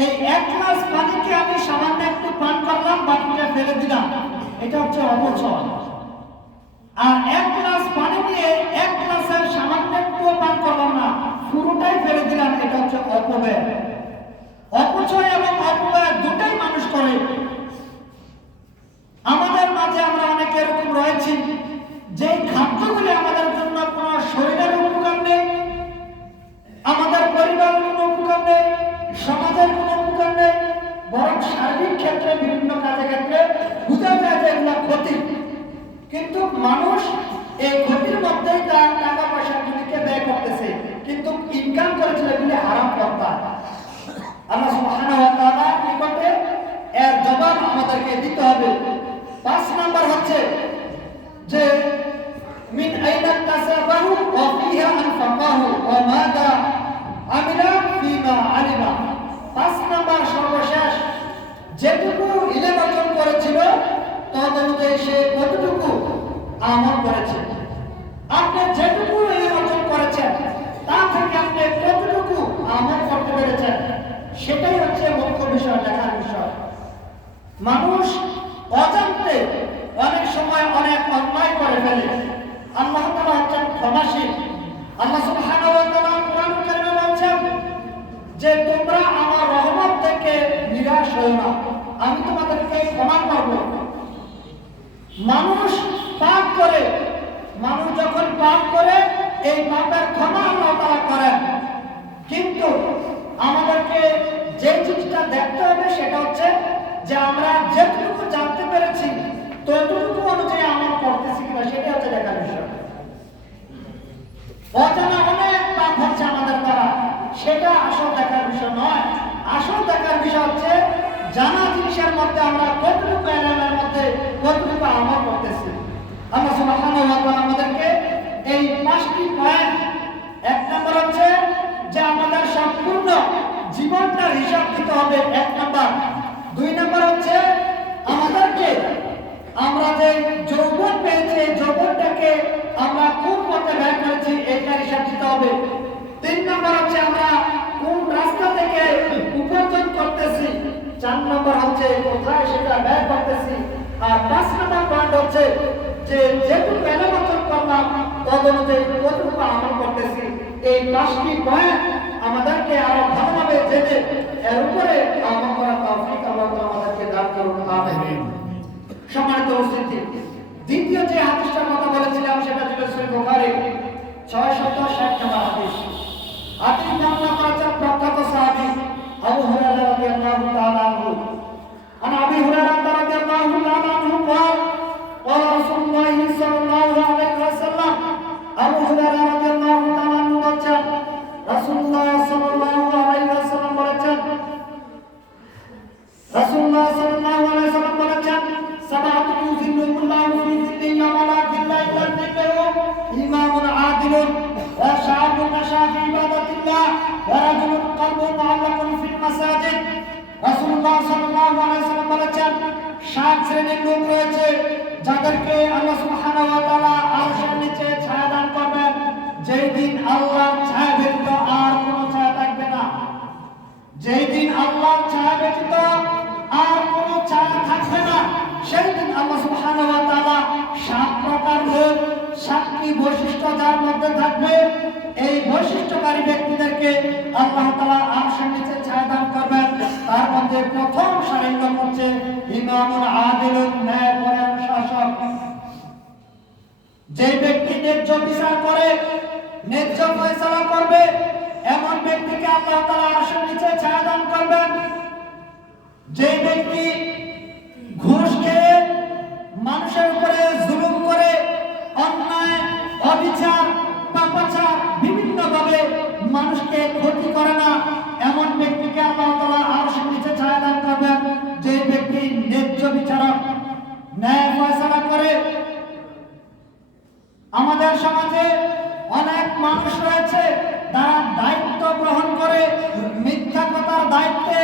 এই এক গ্লাস পানিকে আমি সামান্য একটু পান করলাম, বাকিটা ফেলে দিলাম, এটা হচ্ছে অপচয়। আর এক গ্লাস পানি নিয়ে এক গ্লাসের সামান্য একটু পান করলাম না, পুরোটাই ফেলে দিলাম, এটা হচ্ছে অপব্যয়। অপচয় এবং অপব্যয় দুটাই মানুষ করে। আমাদের মাঝে আমরা অনেকে এরকম রয়েছি যে খাদ্যগুলি আমাদের জন্য কোনো শরীরের উপকার নেই, আমাদের পরিবারের কোনো উপকার নেই, সমাজের কোনো উপকার নেই, বরং শারীরিক ক্ষেত্রে বিভিন্ন কাজের ক্ষেত্রে বোঝা যায় যে এগুলো ক্ষতি। কিন্তু মানুষ এই ক্ষতির মধ্যেই তার টাকা পয়সা গুলিকে ব্যয় করতেছে, কিন্তু ইনকাম করেছিল এগুলি হারাম পন্থা। আল্লাহ সুবহানাহু ওয়া তাআলার নিকটে এর জবাব আমাদেরকে দিতে হবে। 5 নাম্বার হচ্ছে যে মিন আইনা কাসাবাহু ওয়া ফিহা আনফাকাহু ওয়া মাদা আমিলা ফিমা আলিমা। 5 নাম্বার সর্বশেষ, যেটুকু ইলম অর্জন করেছিল তদ অনুযায়ী সে কতটুকু আমল করেছে। আপনি যেটুকু ইলম অর্জন করেছেন তা থেকে আপনি কতটুকু আমল করতে পেরেছেন, সেটাই হচ্ছে মুখ্য বিষয়, দেখার বিষয়। মানুষ অজান্তে অনেক সময় অনেক অন্যায় করে ফেলে। আল্লাহ তাআলা হচ্ছেন ক্ষমাশীল। আল্লাহ সুবহানাহু ওয়া তাআলা কোরআন কারীমে বলছেন যে তোমরা আমার রহমত থেকে নিরাশ হও না, আমি তোমাদেরকে ক্ষমা করব। মানুষ পাপ করে, মানুষ যখন পাপ করে এই পাপের ক্ষমা আল্লাহ তাআলা করেন, কিন্তু আমাদেরকে যে জিনিসটা দেখতে হবে সেটা হচ্ছে যে আমরা যেটুকু জানতে পেরেছি ততটুকু অনুযায়ী আমল করতেছি কিনা, সেটা হচ্ছে দেখার বিষয়। অজানা অনেক পাপ হচ্ছে আমাদের দ্বারা, সেটা আসল দেখার বিষয় নয়। আসল দেখার বিষয় হচ্ছে জানা জিনিসের মধ্যে আমরা কতটুকু এলেমের মধ্যে কতটুকু আমল করতেছি। আল্লাহ সুবহানাহু ওয়া তাআলা আমাদেরকে এই 5টি পয়েন্ট, 1 নম্বর হচ্ছে যে আমাদের সম্পূর্ণ জীবনটার হিসাব দিতে হবে, 1 নম্বর। 2 নম্বর হচ্ছে আমাদেরকে আমরা যে যৌবন পেয়েছি যৌবনটাকে আমরা কোন পথে ব্যয় করেছি এটার হিসাব দিতে হবে। 3 নম্বর হচ্ছে আমরা কোন রাস্তা থেকে উপার্জন করতেছি। 4 নম্বর হচ্ছে কোথায় সেটা ব্যয় করতেছি। আর 5 নম্বর পয়েন্ট হচ্ছে যে যেটুকু এলেম অর্জন করলাম তদ অনুযায়ী কতটুকু আমল করতেছি। এই 5টি পয়েন্ট আমাদেরকে আরো ভালোভাবে জেনে এর উপরে আমল করার তৌফিক আল্লাহ আমাদেরকে দান করুন, আমিন। সম্মানিত উপস্থিতি, দ্বিতীয় যে হাদিসটার কথা বলেছিলাম সেটা ছিল সহিহ বুখারী 660 নম্বর হাদিস। হাদিস বর্ণনা করেছেন প্রখ্যাত সাহাবী আবু হুরায়রা রাদিয়াল্লাহু তাআলা আনহু। আন আবি হুরায়রা রাদিয়াল্লাহু তাআলা আনহু قال قال رسول الله صلى الله عليه وسلم। আবু হুরায়রা রাদিয়াল্লাহু তাআলা আনহু বলেন রাসূলুল্লাহ সাল্লাল্লাহু আলাইহি ওয়াসাল্লাম বলেছেন, রাসূলুল্লাহ সাল্লাল্লাহু আলাইহি ওয়াসাল্লাম বলেছেন সাবাতুন ইউযিল্লুহুল্লাহু ফি যিল্লিহি ওয়া লা যিল্লা ইল্লা যিল্লুহু ইমামুন আদিলুন ওয়া শাআবুন নাশা ফি ইবাদাতিল্লাহ ওয়া রাজুলুন কলবুহু মুআল্লাকুন ফিল মাসাজিদ। রাসূলুল্লাহ সাল্লাল্লাহু আলাইহি ওয়াসাল্লাম বলেছেন 7 শ্রেণীর লোক রয়েছে যাদেরকে আল্লাহ সুবহানাহু ওয়া তাআলা আরশের নিচে ছায়া দান করবেন, যেই দিন আল্লাহর ছায়া ব্যতীত আর কোনো ছায়া থাকবে না। যেই দিন আল্লাহর ছায়া ব্যতীত আর কোনো ছায়া থাকবে না, সেই দিন আল্লাহ সুবহানাহু ওয়া তাআলা 7 প্রকার লোক, 7টি বৈশিষ্ট্য যার মধ্যে থাকবে, এই বৈশিষ্ট্যকারী ব্যক্তিদেরকে আল্লাহ তাআলা আরশের নিচে ছায়া দান করবেন। তার মধ্যে প্রথম সারির লোক হচ্ছে ইমামুন আদিলুন, ন্যায়পরায়ণ শাসক। যে ব্যক্তি ন্যায্য বিচার করে, ন্যায্য ফয়সালা করবে, এমন ব্যক্তিকে আল্লাহ তাআলা আরশের নিচে ছায়া দান করবেন। যে ব্যক্তি ঘুষ খেয়ে মানুষের উপরে জুলুম করে, অন্যায় অবিচার পাপাচার বিভিন্নভাবে মানুষকে ক্ষতি করে না, এমন ব্যক্তিকে আল্লাহ তাআলা আরশের নিচে ছায়া দান করবেন। যে ব্যক্তি ন্যায্য বিচারক, ন্যায় ফয়সালা করে। আমাদের সমাজে অনেক মানুষ রয়েছে তারা দায়িত্ব গ্রহণ করে মিথ্যা কথার দায়িত্বে